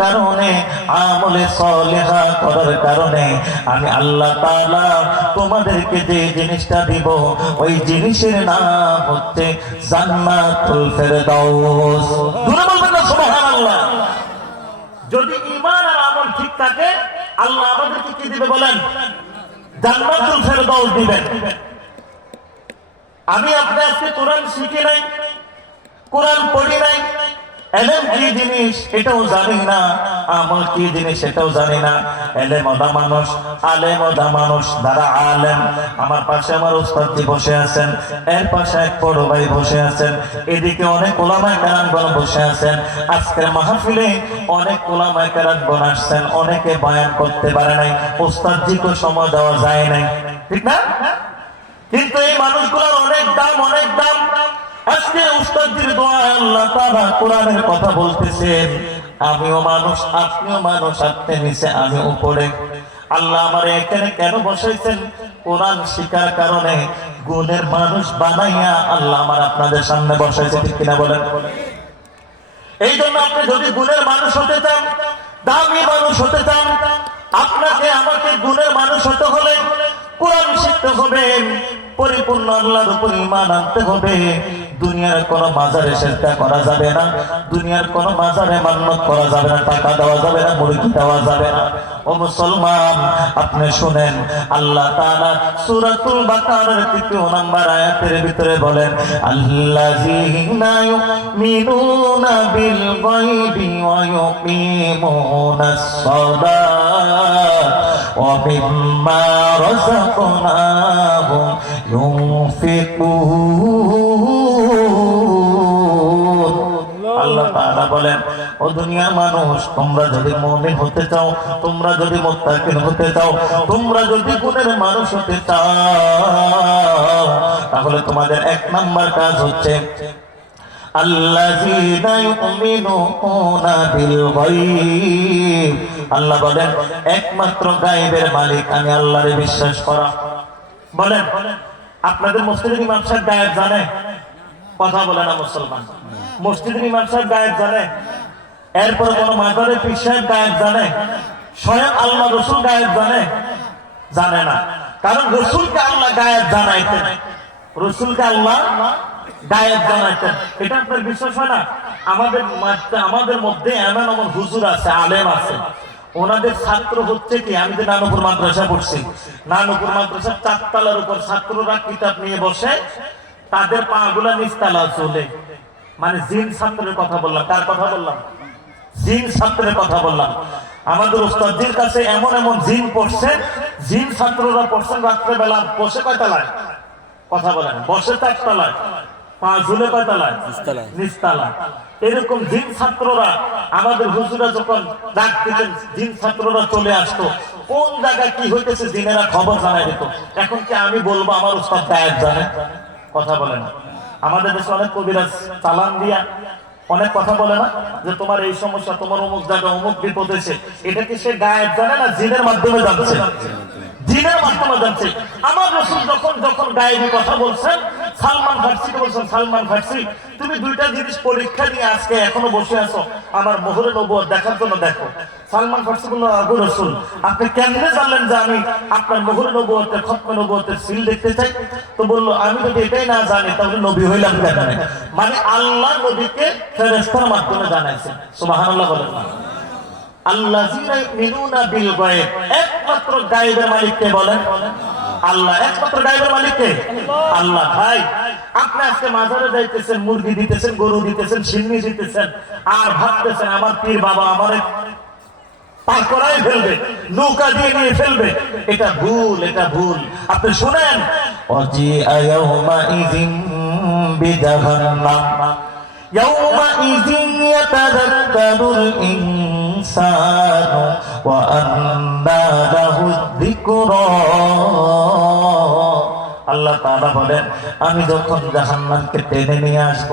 কারণে আমলে সালেহা করার কারণে আমি আল্লাহ তাআলা তোমাদেরকে যে জিনিসটা দিব ওই জিনিসের নাম হচ্ছে জান্নাতুল ফেরদাউস। জোরে বলবেন না সুবহানাল্লাহ। যদি ঈমান আর আমল ঠিক থাকে আল্লাহ আমাদেরকে কি দিবে বলেন? জান্নাতুল ফেরদাউস দিবেন। আমি আপনি আজকে কোরআন শিখি নাই, কোরআন পড়ি নাই, এলেম কি জিনিস এটাও জানি না, আমল কি জিনিস এটাও জানি না। এলেমওয়ালা মানুষ, আলেমওয়ালা মানুষ যারা আলেম, আমার পাশে আমার উস্তাদজি বসে আছেন, এর পাশে এক বড় ভাই বসে আছেন, এদিকে অনেক ওলামায়ে কেরামগণ বসে আছেন। আজকের মাহফিলে অনেক ওলামায়ে কেরামগণ আসছেন, অনেকে বয়ান করতে পারে নাই, উস্তাদজিকে সময় দেওয়া যায় নাই, ঠিক না? কিন্তু এই মানুষগুলোর অনেক দাম, অনেক দাম। আজকে উস্তাদজির দোয়ায় আল্লাহ তাআলা কোরআনের কথা বলতেছেন। আমিও মানুষ, আপনিও মানুষ, আপনি নিচে আমি উপরে। আল্লাহ আমার এখানে কেন বসাইছেন? কোরআন শিখার কারণে গুণের মানুষ বানাইয়া আল্লাহ আমার আপনাদের সামনে বসাইছে, ঠিক কিনা বলেন? এই জন্য আপনি যদি গুণের মানুষ হতে চান, দামি মানুষ হতে চান, আপনাকে আমাকে গুণের মানুষ হতে হলে কোরআন শিখতে হবে, পরিপূর্ণ আল্লাহর উপর ঈমান আনতে হবে। দুনিয়ার কোন মাজারে সেজদা করা যাবে না, দুনিয়ার কোন মাজারে মান্নত করা যাবে না, টাকা দেওয়া যাবে না, মুরগি দেওয়া যাবে না। ও মুসলমান, আপনি শুনেন, আল্লাহ তাআলা সূরাতুল বাকারার ৩য় নম্বর আয়াতের ভিতরে বলেন, আল্লাযীনা ইউমিনুনা বিল গায়বি ওয়া ইউকিমুনাস সালাত ওয়া মিম্মা রাযাকনাহুম ইউনফিকুন। আল্লাহ তাআলা বলেন, ও দুনিয়ার মানুষ, তোমরা যদি মুমিন হতে চাও, তোমরা যদি মুত্তাকিন হতে চাও, তোমরা যদি গুণের মানুষ হতে চাও, তাহলে তোমাদের ১ নাম্বার কাজ হচ্ছে আল্লাযীনা ইউমিনুনা বিল গায়ব। আল্লাহ বলেন, একমাত্র গায়বের মালিক আমি আল্লাহরে বিশ্বাস করা। বলেন, আপনাদের মসজিদের ইমাম সাহেব গায়েব জানে? কথা বলে না মুসলমান। মসজিদের ইমাম সাহেব গায়েব জানে? এরপর কোন মাজারের পীর সাহেব গায়েব জানে? স্বয়ং আল্লাহ রাসূল গায়েব জানে? জানে না। কারণ রাসূলকে আল্লাহ গায়েব জানাইতেন, রাসূলকে আল্লাহ গায়েব জানাইতেন। এটা আপনার বিশ্বাস হয় না? আমাদের মধ্যে এমন এমন হুজুর আছে, আলেম আছে, ওনাদের ছাত্র হচ্ছে কি, আমি যে নানুপুর মাদ্রাসা পড়ছি, নানুপুর মাদ্রাসার ৪ তলার উপর ছাত্ররা কিতাব নিয়ে বসে, তাদের পা গুলা নিচতলা চলে। মানে জিন ছাত্রের কথা বললাম। কার কথা বললাম? জিন ছাত্রের কথা বললাম। আমাদের উস্তাদজির কাছে এমন এমন জিন পড়ছে, জিন ছাত্ররা পড়ছেন রাত্রেবেলা বসে কয় তলায়? কথা বলেন। বসে ৪ তলায়, পা ঝুলে কয় তলায়? নিচতলা। এরকম জিন ছাত্ররা আমাদের হুজুরা যখন ডাক দিতেন, জিন ছাত্ররা চলে আসতো, কোন জায়গায় কি হইতেছে জিনেরা খবর জানাই দিত। এখন কি আমি বলবো আমার উস্তাদ গায়েব জানে? কথা বলে না। আমাদের দেশে অনেক কবিরাজ চালান দিয়া অনেক কথা বলে না, যে তোমার এই সমস্যা, তোমার অমুক জায়গা অমুক বিপদ হয়েছে। এটা কি সে গায়েব জানে না জিনের মাধ্যমে জানছে? জিনের মাধ্যমে জানছে। আমার রাসূল যখন গায়েবী কথা বলছেন, সালমান ফারসিকে বলছেন, সালমান ফারসি, তুমি 2টা জিনিস পরীক্ষা নিয়ে আজকে এখনো বসে আছো আমার মোহরে নবুয়ত দেখার জন্য, দেখো। সালমান ফারসি বলল, আবু রাসূল, আপনি কেমনে জানলেন যে আমি আপনার মোহরে নবুয়তের, খতমে নবুয়তের সিল দেখতে চাই? তো বললো, আমি যদি এটাই না জানি তাহলে নবী হইলাম কেন? মানে আল্লাহ নবীকে ফেরেশতার মাধ্যমে জানাইছেন। সুবহানাল্লাহ বলেন না? আল্লাযীনা ইউমিনুনা বিল গায়ব, একমাত্র গায়বের মালিক কে বলেন? আল্লাহ। একমাত্র গায়বের মালিক কে? আল্লাহ। ভাই, আপনি আজকে মাজারে যাইতেছেন, মুরগি দিতেছেন, গরু দিতেছেন, সিন্নি দিতেছেন, আর ভাবতেছেন আমার পীর বাবা আমারে পার করাই ফেলবে, নৌকা দিয়ে নিয়ে ফেলবে। এটা ভুল, এটা ভুল। আপনি শুনেন, ওয়াজিআ ইয়াউমা ইযিন বিজাহান্নাম ইয়াউমাইযিন ইয়াতাযাক্কারুল ইনসানু ওয়া আন্না লাহুয যিকরা। আল্লাহ তাআলা বলেন, আমি যখন জাহান্নামকে টেনে নিয়ে আসব,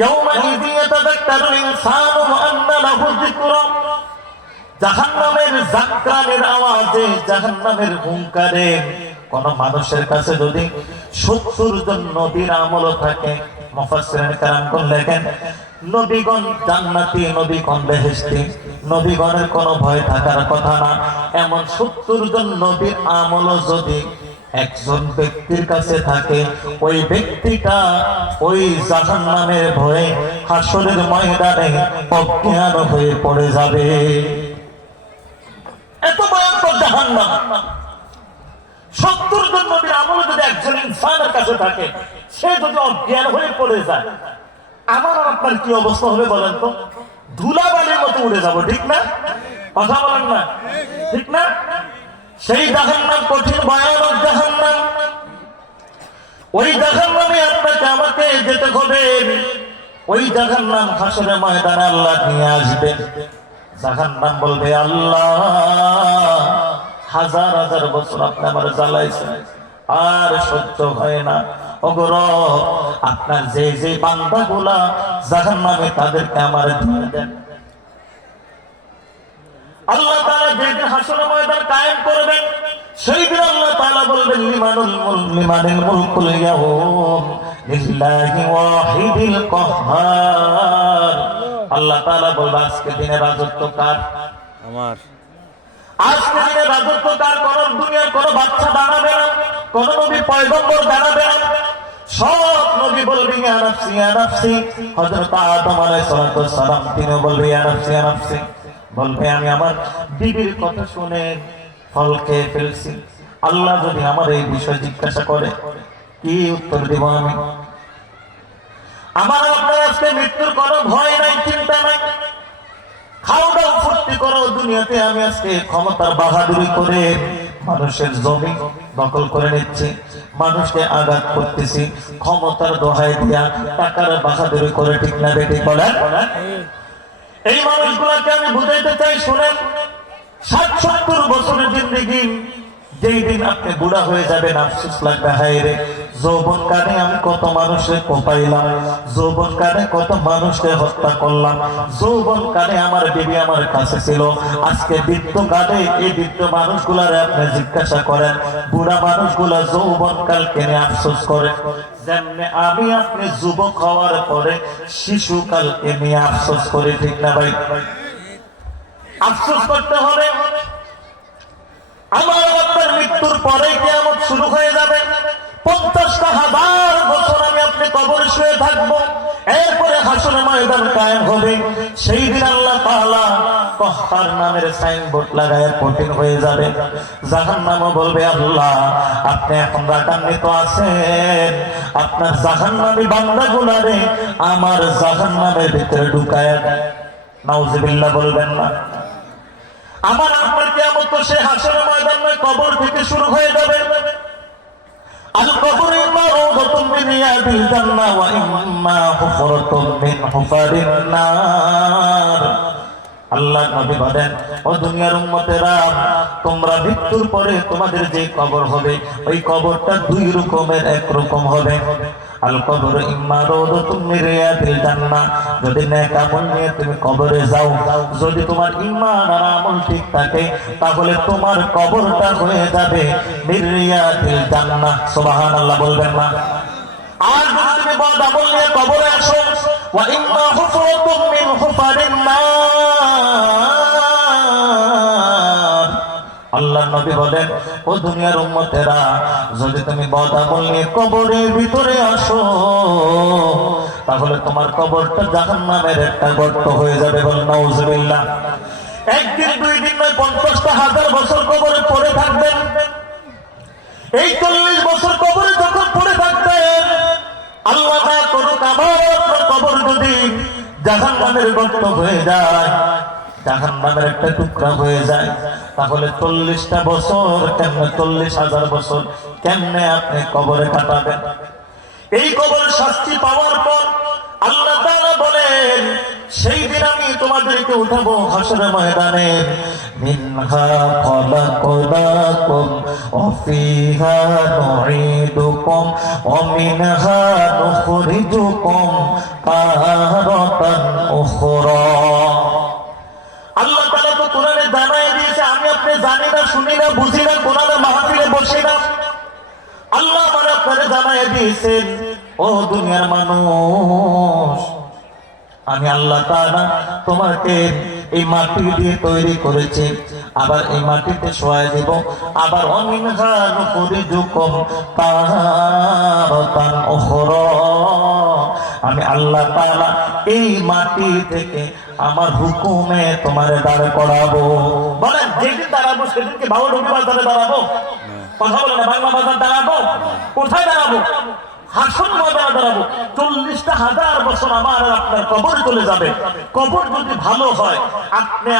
ইয়াউমাইযিন ইয়াতাযাক্কারুল ইনসানু ওয়া আন্না লাহুয যিকরা, জাহান্নামের জাকরানের আওয়াজে, জাহান্নামের হুঙ্কারে কোন মানুষের কাছে যদি 70 জন নবীর আমল থাকে, মুফাসসিরিন কেরামগণ লেখেন নবীগণ জান্নাতি, নবীগণ বেহেশতি, নবীগণের কোনো ভয় থাকার কথা না। এমন 70 জন নবীর আমলও যদি একজন ব্যক্তির কাছে থাকে, ওই ব্যক্তিটা ওই জাহান্নামের ভয়ে হাসরের ময়দানে অজ্ঞান হয়ে পড়ে যাবে। এত ভয়ঙ্কর জাহান্নাম। 70 জন নবীর আমল যদি একজন ইনসানের কাছে থাকে, সে যদি অজ্ঞান হয়ে পড়ে যায়, আমার আর আপনার কি অবস্থা হবে বলেন তো? ধুলাবালির মতো উড়ে যাব, ঠিক না? কথা বলেন না, ঠিক না? সেই জাহান্নাম কঠিন ভয়ানক জাহান্নাম। ওই জাহান্নামে আপনাকে আমাকে যেতে হবে। ওই জাহান্নাম হাসরের ময়দানে আল্লাহ নিয়ে আসবেন। জাহান্নাম বলবে, আল্লাহ হাজার হাজার বছর আপনি আমার জ্বালাইছেন, আর সহ্য হয় না। ওগো রব, আপনার যে যে বান্দাগুলা জাহান্নামে তাদেরকে আমার দিয়ে দেন। আল্লাহ তাআলা যেদিন হাসরের ময়দান কায়েম করবেন, সেই দিন আল্লাহ তাআলা বলবেন, লিমানিল মুলকুল ইয়াউম লিল্লাহি ওয়াহিদিল কাহ্হার। আল্লাহ তাআলা বলবেন, আজকে দিনে রাজত্ব কার? আমার। আজকে দিনে রাজত্ব কার? কোন দুনিয়ার কোন বাচ্চা দাঁড়াবে না, কোন নবী পয়গম্বর দাঁড়াবে না। সব নবী বলবে ইয়া নাফসি ইয়া নাফসি। হযরত আদম আলাইহিস সালাম তিনি বলবে ইয়া নাফসি ইয়া নাফসি। বলবে, আমি আমার বিবির কথা শুনে ফল খেয়ে ফেলছি। আল্লাহ যদি আমার এই বিষয় জিজ্ঞাসা করে, কি উত্তর দেব আমি? আমার আপনার আজকে মৃত্যুর কোনো ভয় নাই, চিন্তা নাই। খাও দাও ফুর্তি করো দুনিয়াতে। আমি আজকে ক্ষমতার বাহাদুরি করে মানুষের জমি দখল করে নিচ্ছি, মানুষকে আঘাত করতেছি, ক্ষমতার দোহাই দিয়া টাকার বাহাদুরি করে, ঠিক না বেটি বলেন? এই মানুষগুলাকে আমি বুঝাইতে চাই, শুনেন, 60-70 বছরের জিন্দেগি, যেই দিন আপনি বুড়া হয়ে যাবেন আফসোস লাগবে, হায় রে যৌবন কালে আমি কত মানুষকে কোপাইলাম, যৌবন কালে কত মানুষকে হত্যা করলাম, যৌবন কালে আমার বিবি আমার কাছে ছিল। আজকে বৃদ্ধ কালে এই বৃদ্ধ মানুষগুলারে আপনি জিজ্ঞাসা করেন, বুড়া মানুষগুলা যৌবন কাল কেনে আফসোস করে, যেমনি আমি আপনি যুবক হওয়ার পরে শিশুকালকে নিয়ে আফসোস করি, ঠিক না ভাই? আফসোস করতে হবে। আমার আপনার মৃত্যুর পরে কিয়ামত শুরু হয়ে যাবে। 50,000 বছর আমি আপনি কবরে শুয়ে থাকবো। এরপরে হাসরের ময়দান কায়েম হবে। সেই দিন আল্লাহ তাআলা কাহ্হার নামের সাইনবোর্ড লাগায় কঠিন হয়ে যাবে। জাহান্নামও বলবে, আল্লাহ আপনি এখন রাগান্বিত আছেন, আপনার জাহান্নামী বান্দাগুলারে আমার জাহান্নামের ভিতরে ঢুকায় দেন। নাউজুবিল্লাহ বলবেন না? আমার আপনার কিয়ামত তো সে হাসরের ময়দান নয়, কবর থেকে শুরু হয়ে যাবে। আল কবর ইম্মা রাউদাতুম মিন রিয়াদিল জান্নাহ ওয়া ইম্মা হুফরাতুম মিন হুফারিন নার। আল্লাহ নবী বলেন, ও দুনিয়ার উম্মতেরা, তোমরা মৃত্যুর পরে তোমাদের যে কবর হবে, ওই কবরটা দুই রকমের, এক রকম হবে। আল কবর ইম্মা রাউদাতুম মিন রিয়াদিল জান্নাহ, যদি নেক আমল নিয়ে তুমি কবরে যাও, যদি তোমার ঈমান আর আমল ঠিক থাকে, তাহলে তোমার কবরটা হয়ে যাবে মিন রিয়াদিল জান্নাহ। সুবহানাল্লাহ বলবেন না? আর যদি তুমি বদ আমল নিয়ে কবরে আসো, ওয়া ইম্মা হুফরাতুম মিন হুফারিন নার। আল্লাহ নবী বলেন, ও দুনিয়ার উম্মতেরা, যদি তুমি বদ আমল নিয়ে কবরের ভিতরে আসো, তাহলে তোমার কবরটা জাহান্নামের একটা গর্ত হয়ে যাবে। বলেন নাউজুবিল্লাহ। একদিন দুই দিন নয়, 50,000 বছর কবরে পড়ে থাকবেন। এই 40 বছর কবরে যখন পড়ে থাকবেন, আল্লাহ না করুক আমার আপনার কবর যদি জাহান্নামের গর্ত হয়ে যায়, জাহান্নামের একটা টুকরা হয়ে যায়, তাহলে 40টা বছর কেমনে, 40,000 বছর কেমনে আপনি কবরে কাটাবেন? এই কবরের শাস্তি পাওয়ার পর আল্লাহ তাআলা বলেন, সেই দিন আমি তোমাদেরকে উঠাবো হাসরের ময়দানে। মিনহা খলাকনাকুম ওয়া ফিহা নুঈদুকুম ওয়া মিনহা নুখরিজুকুম তারাতান উখরা। আল্লাহ তাআলা তো কোরআনে জানায় দিয়েছে, আমি আপনি জানি না, শুনি না, বুঝি না, কোরআনে মাহফিলে বসি না। আল্লাহ মানে আপনারা জানায় দিয়েছেন, ও ও দুনিয়ার মানুষ, আমি আল্লাহ তাআলা তোমাকে এই মাটি দিয়ে তৈরি করেছি, আবার এই মাটিতে শোয়া দেব, আবার অমিনহা নুখরিজুকুম তারাতান উখরা। আমি আল্লাহ তাআলা এই মাটি থেকে আমার হুকুমে তোমারে দাঁড় করাবো। বলেন যেদিন দাঁড়াবো সেদিন কি বাউডুবি বাজারে দাঁড়াবো? কথা বলে না, বাংলা বাজার দাঁড়াবো? কোথায় দাঁড়াবো? হাসন ময়দানে দাঁড়াবো। 40,000 বছর আমার আর আপনার কবর চলে যাবে। কবর যদি ভালো হয়, আপনি